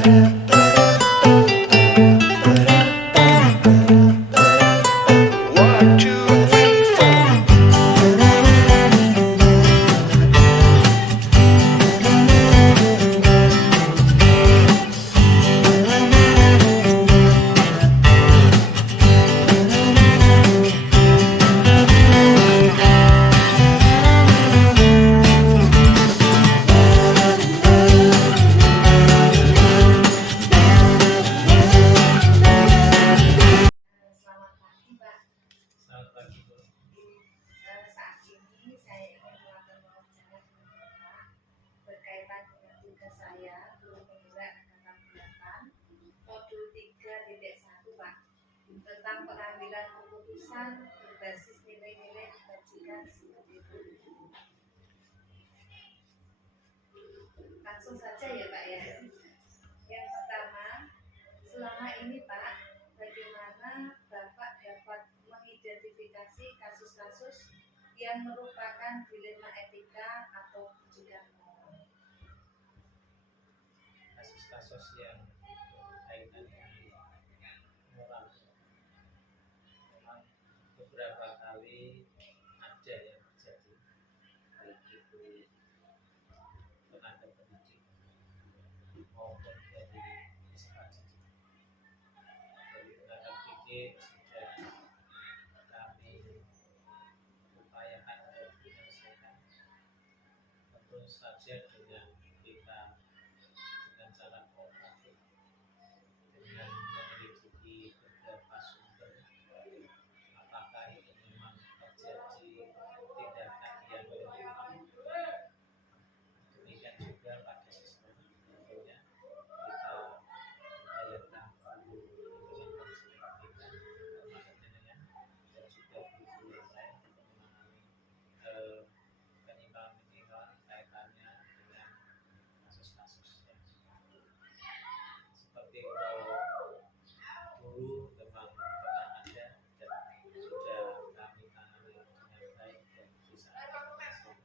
Selamat pagi, Pak. Selamat pagi, Bu. Saat ini saya ingin melakukan wawancara dengan Bapak berkaitan dengan tugas saya guru penggerak angkatan 8 modul 3.1, Pak, tentang pengambilan keputusan berbasis nilai-nilai kebajikan seperti itu. Langsung saja ya, Pak ya. Yang pertama, selama ini Pak, bagaimana Bapak dapat mengidentifikasi kasus-kasus yang merupakan dilema etika atau kejujuran moral? Kasus-kasus yang kaitan dengan moral memang beberapa kali ada yang terjadi, baik itu tenaga pendidik maupun dari peserta didik. Dari tenaga pendidik sudah kami upayakan untuk menyelesaikan, tentu saja dengan kita dengan cara kooperatif, dengan menyelidiki beberapa sumber apakah itu memang terjadi tindakan yang memang. Demikian juga pada sistem tentunya kita upayakan guru dengan konseling kita termasuk dengan dan juga guru yang lain untuk menangani penyimpangan-penyimpangan kaitannya dengan kasus-kasus yang seperti guru memang pernah ada dan sudah kami tangani dengan baik dan bisa berhasil.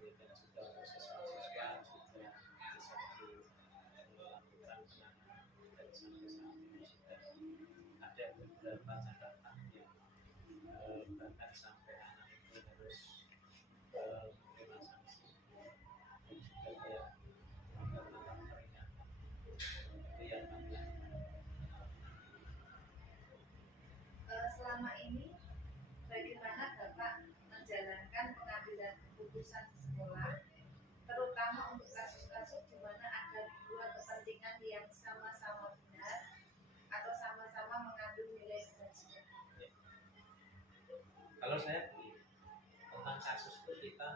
Demikian juga proses mahasiswa juga bisa dilakukan penanganan dan sampai saat ini sudah ada beberapa catatan yang bahkan sampai anak itu harus menerima sanksi dan juga ya mendapatkan peringatan. Itu yang kami lakukan. Selama ini bagaimana Bapak menjalankan pengambilan keputusan di sekolah, terutama untuk kasus-kasus di mana ada dua kepentingan yang sama-sama benar atau sama-sama mengandung nilai kebajikan? Kalau saya tentang kasus itu kita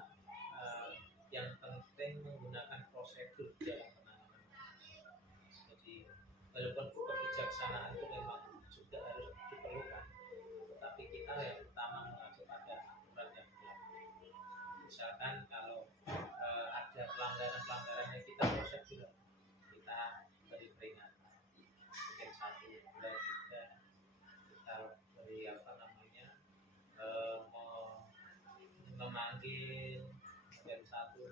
yang penting menggunakan prosedur dalam penanganan. Jadi walaupun kebijaksanaan itu memang juga harus diperlukan, tetapi kita yang utama mengacu pada aturan yang berlaku. Misalkan kalau ada pelanggaran-pelanggaran yang kita prosedur, kita beri peringatan, mungkin 1, 2, 3, kita beri memanggil mungkin 1, 2,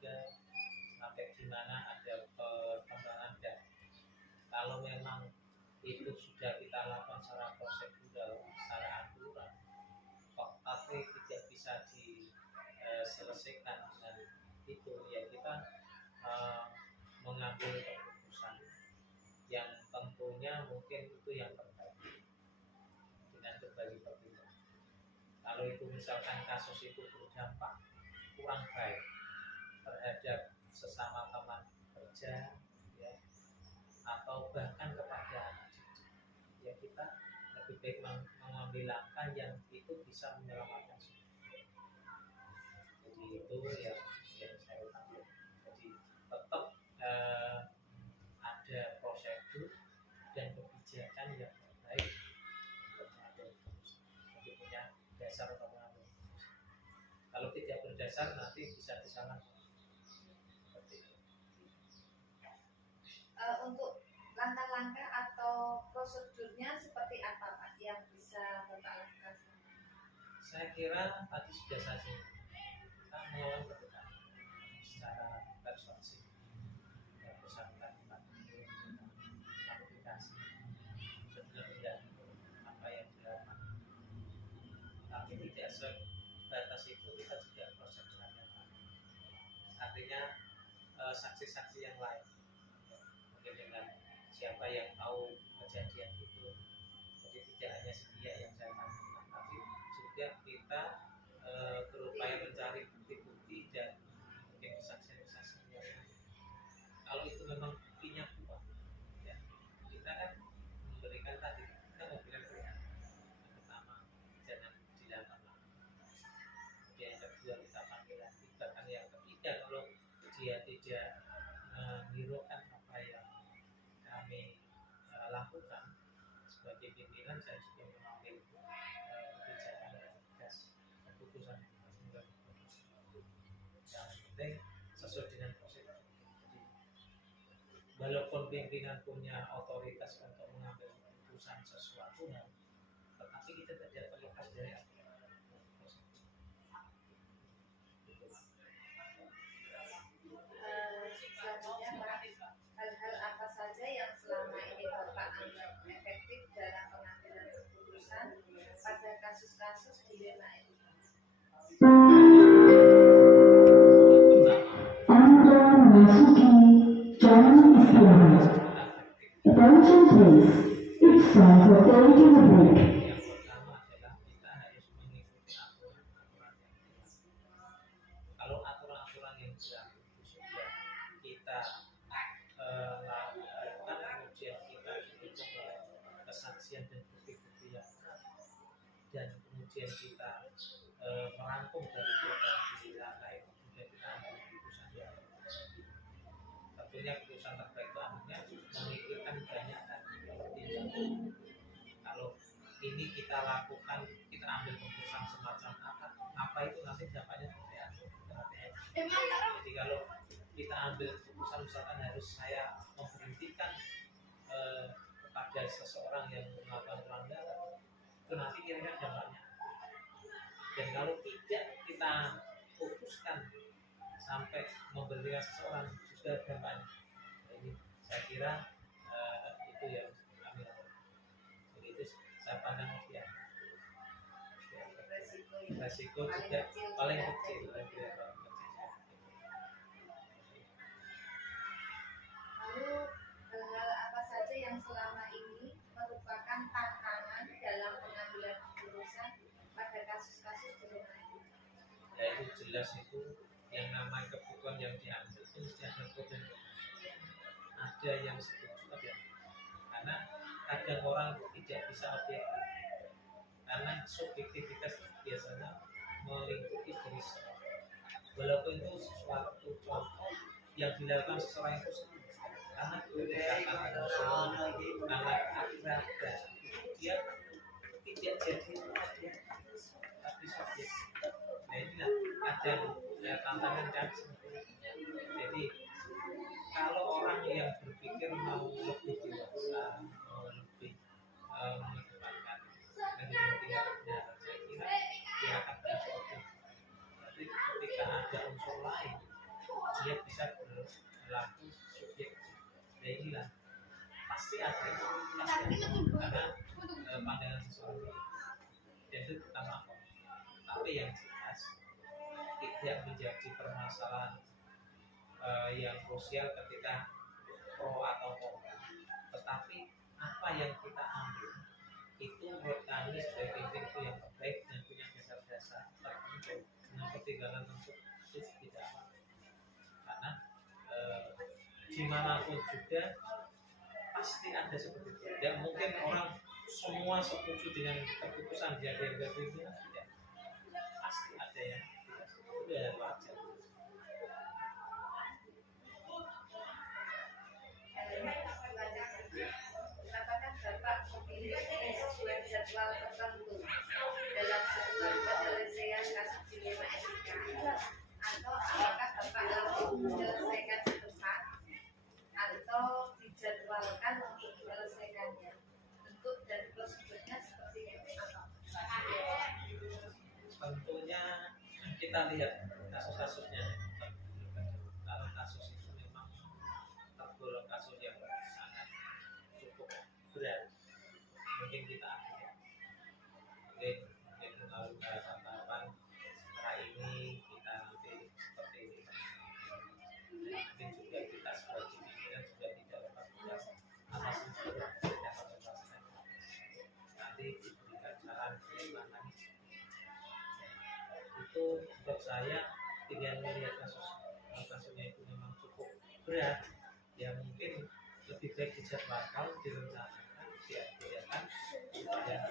3 sampai di mana ada perkembangan. Dan kalau memang itu sudah kita lakukan secara prosedural, secara aturan, kok tapi tidak bisa diselesaikan dengan itu, ya kita mengambil keputusan yang tentunya mungkin itu yang terbaik dengan berbagai pertimbangan. Kalau itu misalkan kasus itu berdampak kurang baik terhadap sesama teman kerja, ya, atau bahkan kepada anak didik, ya kita lebih baik mengambil langkah yang itu bisa menyelamatkan semua. Jadi itu yang saya utamakan. Jadi tetap ada prosedur dan kebijakan yang terbaik untuk mengambil keputusan. Jadi punya dasar untuk mengambil keputusan. Kalau tidak berdasar nanti bisa disalahkan. Untuk langkah-langkah atau prosedurnya seperti apa Pak yang bisa Bapak lakukan? Saya kira tadi sudah saya kita melawan perbedaan secara persuasif dan bersangkutan ya sebatas itu kita juga proses dengan yang lain. Artinya saksi-saksi yang lain, mungkin dengan siapa yang tahu kejadian itu. Jadi tidak hanya si dia yang saya tanyakan, tapi juga kita berupaya mencari bukti-bukti dan mungkin kesaksian-kesaksian yang lain. Kalau itu memang buktinya kuat, ya, kita kan memberikan tadi, kita memberikan peringatan. Yang pertama, jangan dilakukan lagi. Kemudian yang kedua, kita panggil lagi. Bahkan yang ketiga, kalau dia tidak menghiraukan apa yang kami lakukan sebagai pimpinan, saya juga mengambil kebijakan yang tegas, keputusan yang tegas. Yang penting sesuai dengan prosedur. Jadi, walaupun pimpinan punya otoritas untuk mengambil keputusan sesuatu, tetapi kita tidak terlepas dari aturan. Selanjutnya Pak, hal-hal apa saja yang selama ini Bapak anggap efektif dalam pengambilan keputusan pada kasus-kasus dilema etika? Anda memasuki jalan istirahat. Attention please. It's time for taking a break. Yang pertama adalah kita harus mengikuti aturan-aturan yang berlaku. Kalau aturan-aturan yang berlaku itu sudah kita lakukan, kemudian kita didukung kesaksian dan bukti-bukti yang berat, dan kemudian kita merangkum dari berbagai data itu, kemudian kita ambil keputusan yang tentunya keputusan terbaik itu akhirnya memikirkan banyak hal. Kalau ini kita lakukan, kita ambil keputusan semacam apa itu nanti dampaknya seperti apa. Jadi kalau kita ambil keputusan misalkan harus saya memberhentikan kepada seseorang yang melakukan pelanggaran, itu nanti kira-kira dampaknya. Dan kalau tidak kita fokuskan sampai memberhentikan seseorang, sudah dampaknya. Jadi saya kira itu yang kami lakukan. Jadi itu saya pandang ya. Resiko juga paling kecil. Lalu hal-hal apa saja yang selama ini merupakan tantangan dalam pengambilan keputusan pada kasus-kasus dilema etika? Ya itu jelas, itu yang namanya keputusan yang diambil itu mesti ada problem. Ada yang setuju, ada yang karena kadang orang itu tidak bisa objektif, karena subjektivitas biasanya melingkupi diri seseorang. Walaupun itu sesuatu contoh yang dilakukan seseorang itu karena kedekatan emosional, karena akrab, dia tidak jadi dia tapi subjek. Nah inilah ada tantangan kan. Jadi kalau orang yang berpikir mau lebih dewasa, mau lebih mengedepankan kepentingan kebenaran, saya kira dia akan berpikir. Tapi ketika ada unsur lain, dia bisa berlaku subjektif. Nah inilah pasti ada, karena pandangan seseorang itu pertama. Tapi yang jelas tidak menjadi permasalahan yang krusial ketika pro atau kontra, tetapi apa yang kita ambil itu menurut kami sebagai pemimpin itu yang terbaik dan punya dasar-dasar tertentu dengan pertimbangan tersebut tidak apa, karena dimanapun juga pasti ada seperti itu. Dan mungkin orang semua setuju dengan keputusan dia dari pimpinan, tidak, pasti ada yang tidak setuju, itu yang wajar. Apakah Bapak memilih sesuai jadwal tertentu dalam sebuah penyelesaian kasus dilema etika, atau apakah Bapak langsung menyelesaikan cepat atau dijadwalkan untuk menyelesaikannya? Bentuk dan prosedurnya seperti apa? Tentunya kita lihat kasus-kasusnya. Kalau kasus itu memang tergolong kasus yang sangat cukup berat, mungkin kita mungkin melalui kata buat saya tidak melihat kasusnya itu memang cukup berat, ya mungkin lebih baik dijadwalkan, direncanakan, diagendakan supaya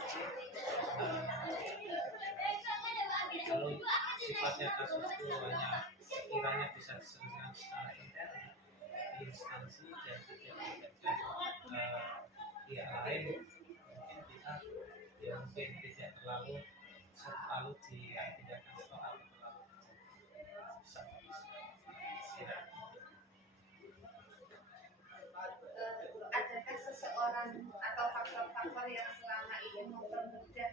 kalau sifatnya kasus itu hanya sekiranya bisa diselesaikan secara intern di instansi dan tidak melibatkan pihak lain, mungkin kita ya mungkin tidak terlalu diagendakan soal terlalu adakah seseorang atau faktor-faktor yang selama ini mempermudah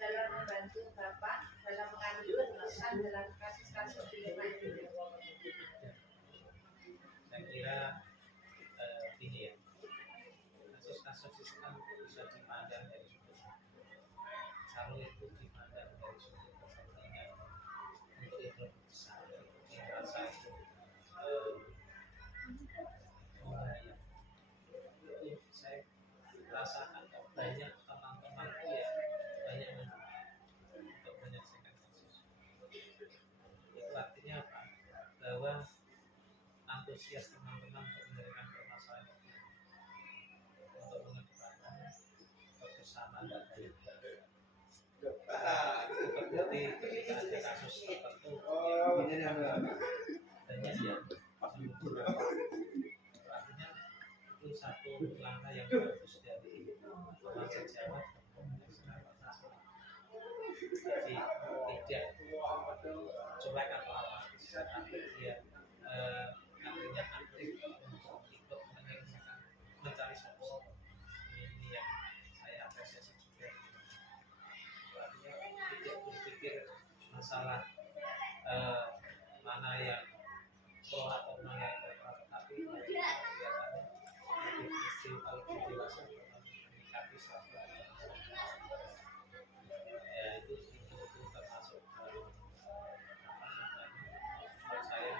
dalam membantu Bapak dalam mengambil keputusan dalam kasus-kasus dilema ini? Saya kira ini ya, kasus-kasus itu kan bisa dipandang dari sudut, kalau itu dipandang dari sudut kepentingan untuk yang lebih besar, yang rasa itu bahaya. Itu saya rasakan banyak teman-temanku ya banyak untuk menyelesaikan kasus. Itu artinya apa? Bahwa antusias teman-teman untuk menyelesaikan permasalahan itu untuk mengedepankan kebersamaan dan baik. Seperti ketika ada kasus tertentu banyak yang artinya itu satu langkah yang bagus dari teman sejawat jadi tidak cuek atau apa, tapi dia artinya aktif untuk ikut mencari solusi. Ini yang saya apresiasi juga. Artinya tidak berpikir masalah mana yang pro atau mana yang kontra, tetapi kelihatannya lebih dewasa menyikapi suatu ya itu termasuk menurut saya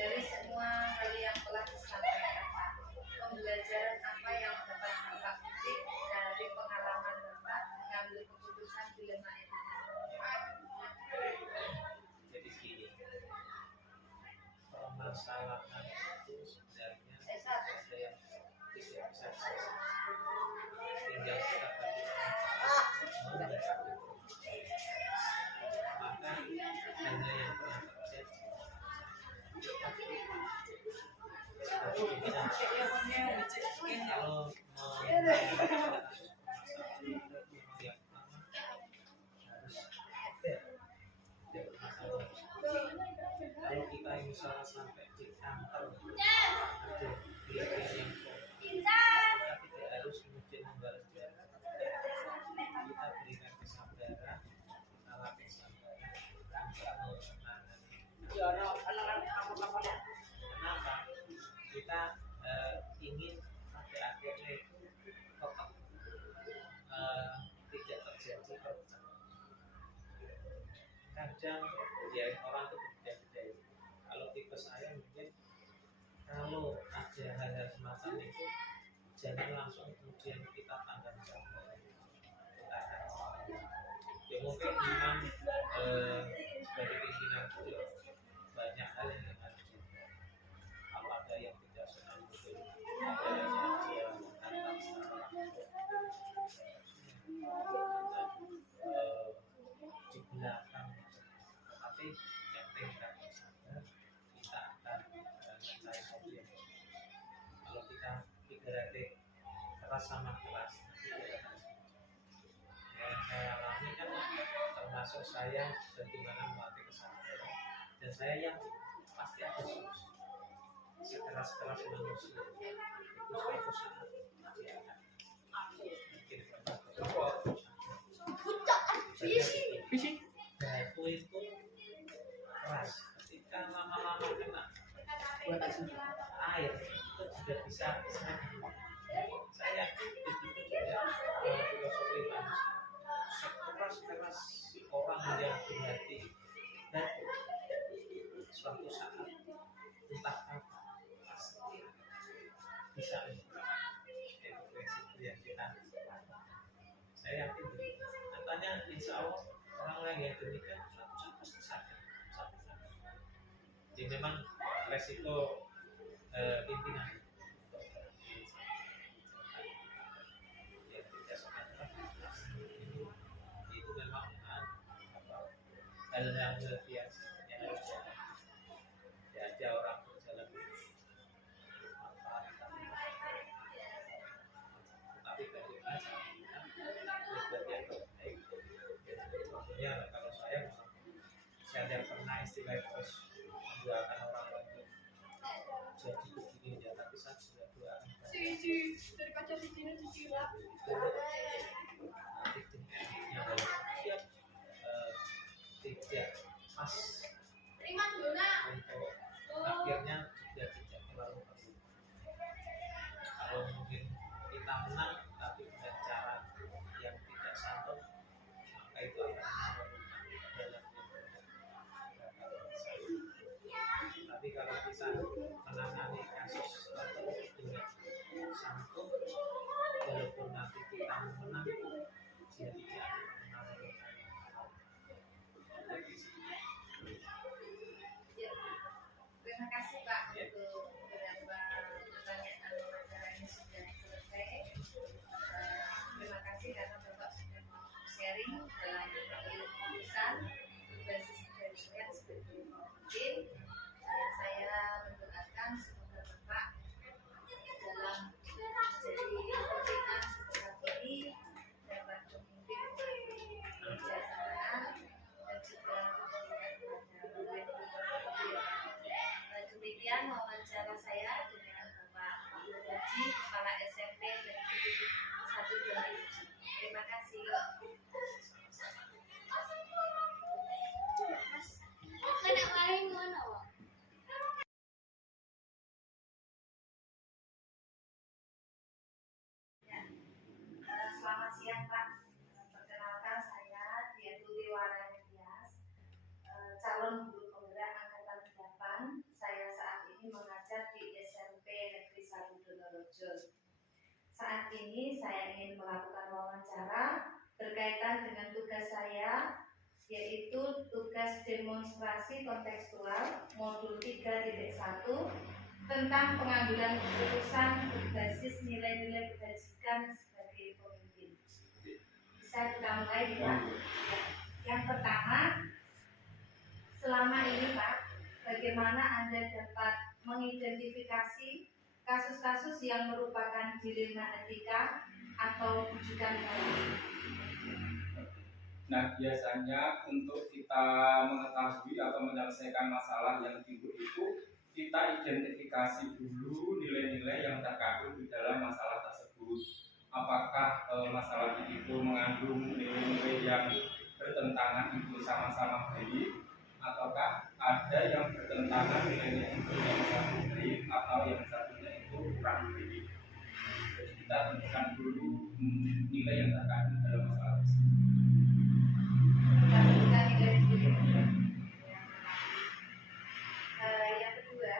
Dari semua hal yang telah disampaikan Pak, pembelajaran apa yang dapat Bapak petik dari pengalaman Bapak mengambil keputusan dilema ini? jadi gini, permasalahan itu sebenarnya ada yang tidak bisa diselesaikan, tinggal kita bagaimana maka hanya yang pernah terjadi kalau kalau kita misalnya sampai di kantor ada pihak yang kita tidak harus kemudian membalas jasa, kita berikan kesabaran, kita latih kesabaran untuk menangani. Kenapa? Kita ingin pada akhirnya itu tetap tidak terjadi perpecahan. Kadang ya orang itu berbeda-beda. Kalau tipe saya mungkin kalau ada hal-hal semacam itu jangan langsung kemudian kita tanggung jawab. Ya mungkin memang sebagai pimpinan itu banyak hal yang harus dijaga. Kalau ada yang tidak senang mungkin ada yang dia menghantam secara di belakang, tapi yang penting kita sadar kita akan mencari solusi. Kalau kita ibaratnya keras sama keras, yang saya alami kan termasuk saya bagaimana melatih kesabaran, dan saya yang pasti ada solusi. Sekeras-keras manusia itu suatu saat pasti akan mungkin batu itu keras, ketika lama-lama kena air itu juga bisa saya yakin begitu juga filosofi manusia. Sekeras-keras orang yang berhati dan suatu saat entah apa pasti yang demikian suatu saat pasti sakit. Jadi memang resiko pimpinan yang tidak sehat itu memang hal yang luar biasa yang harus ada orang berjalan manfaat tapi bagaimana berbuat yang terbaik. Contohnya kalau saya tidak pernah istilah terus mendoakan orang lain jadi begini ya, tapi saya sudah doakan dari kaca sini disiram. nanti tekniknya dia tidak pas Terima dona. untuk akhirnya juga tidak terlalu perlu. Kalau mungkin kita menang tapi dengan cara yang tidak santun, maka itu akan merugikan dalam tapi kalau bisa menangani kasus dengan santun, walaupun nanti kita menang, dia tidak akan merugikan. Terima kasih Pak untuk beberapa pertanyaan wawancara ini sudah selesai. Terima kasih karena Bapak sudah mau sharing dalam mengambil keputusan berbasis pendidikan sebagai pemimpin. Saya mendoakan semoga Bapak dalam menjadi pimpinan seperti ini dapat memimpin kebijaksanaan dan juga memberikan kepada demikian wawancara saya dengan Bapak Abdul Haji, Kepala SMP Negeri 1 Donggala. Terima kasih. Anak lain mana, Wak? Selamat siang Pak. Perkenalkan saya Diatuti Warnanya Tias, calon guru penggerak angkatan 8. Saya saat ini mengajar di SMP Negeri 1 Donorojo. Saat ini saya ingin melakukan wawancara berkaitan dengan tugas saya, yaitu tugas demonstrasi kontekstual modul 3.1 tentang pengambilan keputusan berbasis nilai-nilai kebajikan sebagai pemimpin. Bisa kita mulai Pak. Yang pertama, selama ini Pak, bagaimana Anda dapat mengidentifikasi kasus-kasus yang merupakan dilema etika atau rujukan moral? Nah, biasanya untuk kita mengetahui atau menyelesaikan masalah yang timbul itu, kita identifikasi dulu nilai-nilai yang terkandung di dalam masalah tersebut. Apakah masalahnya itu mengandung nilai-nilai yang bertentangan itu sama-sama baik, ataukah ada yang bertentangan nilai-nilai itu yang satu baik atau yang satunya itu kurang baik. Jadi kita tentukan dulu nilai yang terkandung dalam masalah tersebut. Yang kedua,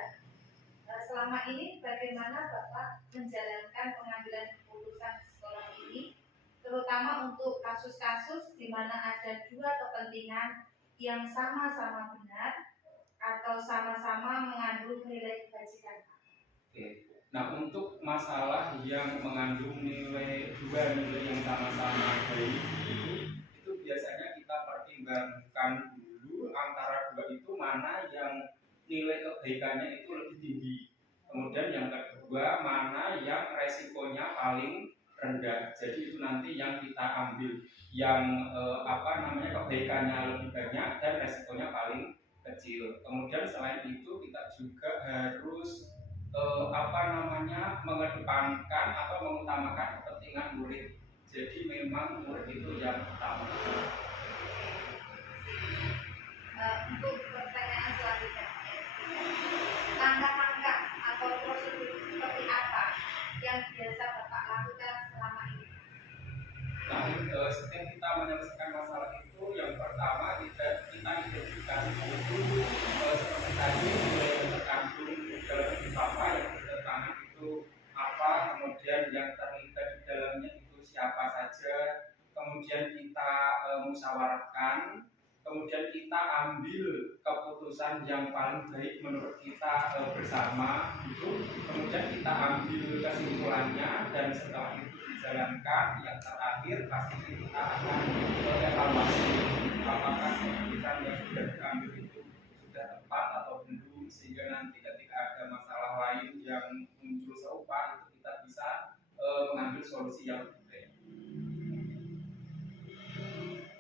selama ini bagaimana Bapak menjalankan pengambilan keputusan di sekolah ini, terutama untuk kasus-kasus di mana ada dua kepentingan yang sama-sama benar atau sama-sama mengandung nilai kebajikan? Oke. Nah, untuk masalah yang mengandung dua nilai yang sama-sama baik itu biasanya kita pertimbangkan dulu antara dua itu mana yang nilai kebaikannya itu lebih tinggi. Kemudian yang kedua, mana yang resikonya paling rendah. Jadi itu nanti yang kita ambil yang kebaikannya lebih banyak dan resikonya paling kecil. Kemudian selain itu kita juga harus mengedepankan atau mengutamakan kepentingan murid. Jadi memang murid itu yang utama. Untuk pertanyaan selanjutnya, langkah-langkah atau prosedur seperti apa yang biasa Bapak lakukan selama ini? Nah, setiap kita menyelesaikan masalah itu, yang pertama kita identifikasi dulu seperti tadi nilai yang terkandung dalam itu apa, yang bertentangan itu apa, kemudian yang terlibat di dalamnya itu siapa saja, kemudian kita musyawarahkan kemudian kita ambil keputusan yang paling baik menurut kita bersama itu, kemudian kita ambil kesimpulannya dan setelah itu dijalankan, yang terakhir pasti kita akan evaluasi apakah keputusan yang sudah diambil itu sudah tepat atau belum, sehingga nanti ketika ada masalah lain yang muncul serupa itu kita bisa mengambil solusi yang lebih baik.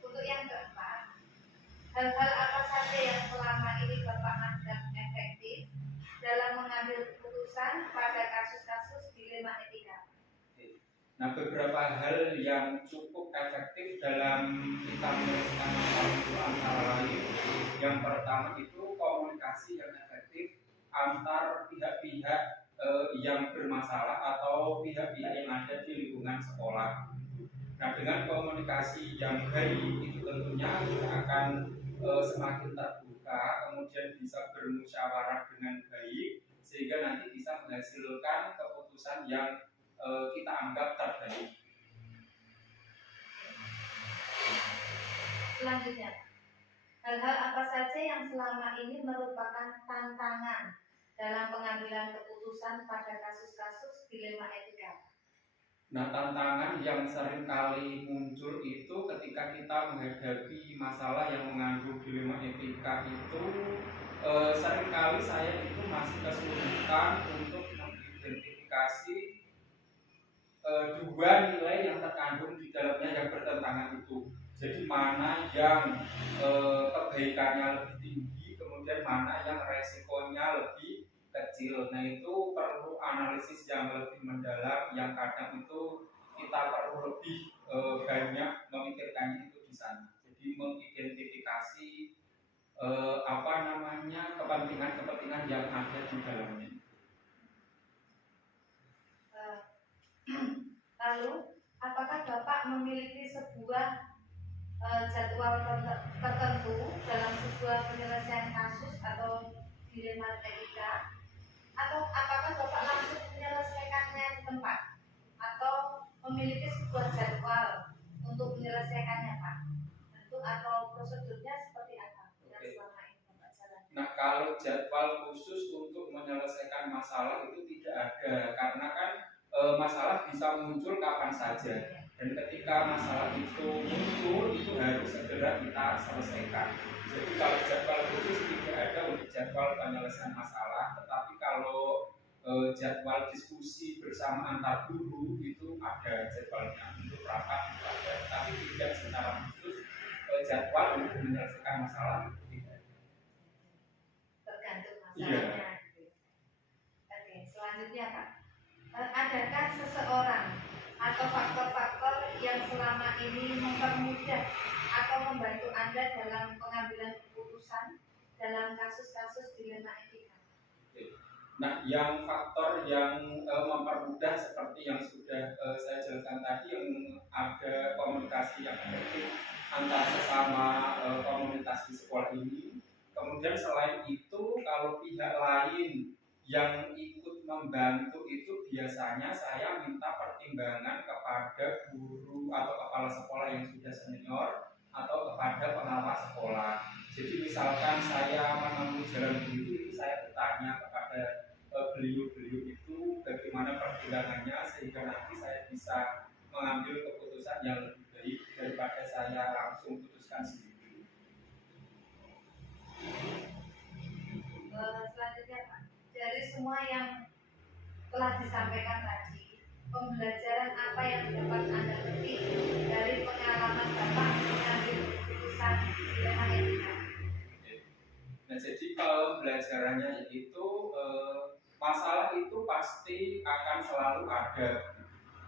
Untuk yang keempat, hal-hal apa saja yang selama ini Bapak anggap efektif dalam mengambil keputusan pada kasus-kasus dilema etika? Nah, beberapa hal yang cukup efektif dalam kita menyelesaikan masalah itu antara lain, yang pertama itu komunikasi yang efektif antar pihak-pihak yang bermasalah atau pihak-pihak yang ada di lingkungan sekolah. Nah, dengan komunikasi yang baik itu tentunya kita akan semakin terbuka, kemudian bisa bermusyawarah dengan baik, sehingga nanti bisa menghasilkan keputusan yang kita anggap terbaik. Selanjutnya, hal-hal apa saja yang selama ini merupakan tantangan dalam pengambilan keputusan pada kasus-kasus dilema etika? Nah, tantangan yang sering kali muncul itu ketika kita menghadapi masalah yang mengandung dilema etika itu seringkali saya itu masih kesulitan untuk mengidentifikasi dua nilai yang terkandung di dalamnya yang bertentangan itu. Jadi mana yang kebaikannya lebih tinggi, kemudian mana yang resikonya lebih kecil. Nah, itu perlu analisis yang lebih mendalam, yang kadang itu kita perlu lebih banyak memikirkannya itu di sana. Jadi mengidentifikasi kepentingan-kepentingan yang ada di dalamnya. Lalu, apakah Bapak memiliki sebuah jadwal tertentu dalam sebuah penyelesaian kasus atau dilema etika, atau apakah Bapak langsung menyelesaikannya di tempat, atau memiliki sebuah jadwal untuk menyelesaikannya, Pak? Tentu atau prosedurnya seperti apa yang selama ini Bapak jalankan? Nah, kalau jadwal khusus untuk menyelesaikan masalah itu tidak ada, karena kan masalah bisa muncul kapan saja, dan ketika masalah itu muncul itu harus segera kita selesaikan. Jadi kalau jadwal khusus tidak ada untuk jadwal penyelesaian masalah, tetapi kalau jadwal diskusi bersama antar guru itu ada jadwalnya, untuk rapat itu ada, tapi tidak secara khusus jadwal untuk menyelesaikan masalah itu tidak ada. Tergantung masalahnya. Oke, selanjutnya Pak, adakah seseorang atau faktor-faktor yang selama ini mempermudah atau membantu Anda dalam pengambilan keputusan dalam kasus-kasus dilema etika? Nah, yang faktor yang mempermudah seperti yang sudah saya jelaskan tadi, yang ada komunikasi yang efektif antar sesama komunitas di sekolah ini. Kemudian selain itu, kalau pihak lain yang ikut membantu itu biasanya saya minta pertimbangan kepada guru atau kepala sekolah yang sudah senior atau kepada pengawas sekolah. Jadi misalkan saya menemui jalan buntu itu saya bertanya kepada beliau-beliau itu bagaimana pertimbangannya, sehingga nanti saya bisa mengambil keputusan yang lebih baik daripada saya langsung putuskan sendiri. Selanjutnya Pak, dari semua yang telah disampaikan tadi, pembelajaran apa yang dapat Anda petik dari pengalaman Bapak mengambil keputusan dilema etika? Nah, jadi pembelajarannya yaitu masalah itu pasti akan selalu ada,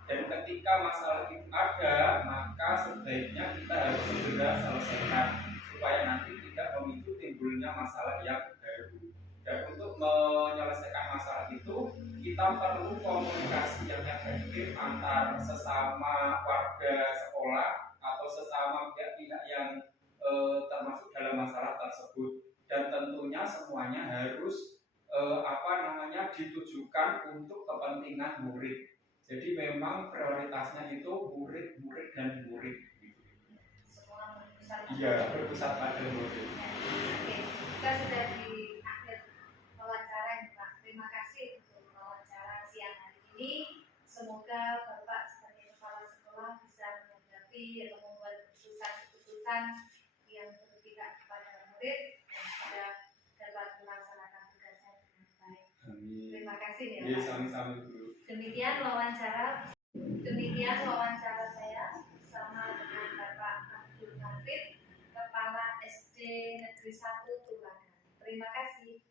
dan ketika masalah itu ada, maka sebaiknya kita harus segera selesaikan supaya nanti tidak memicu timbulnya masalah yang baru. Dan untuk menyelesaikan masalah itu kita perlu komunikasi yang efektif antar sesama warga sekolah atau sesama pihak-pihak yang termasuk dalam masalah tersebut, dan tentunya semuanya harus ditujukan untuk kepentingan murid. Jadi memang prioritasnya itu murid dan murid. Semua besar Iya, berpusat pada murid. Oke, kita sudah di akhir wawancara ini Pak. Terima kasih untuk wawancara siang hari ini. Semoga Bapak sebagai kepala sekolah bisa menghadapi atau membuat keputusan-keputusan yang berpihak kepada murid dan juga dapat melaksanakan tugasnya dengan baik. Amin. Terima kasih ya Iya, Pak. sami-sami dulu. Demikian wawancara saya bersama dengan Bapak Abdul Hafid, Kepala SD Negeri 1 Tulaga. Terima kasih.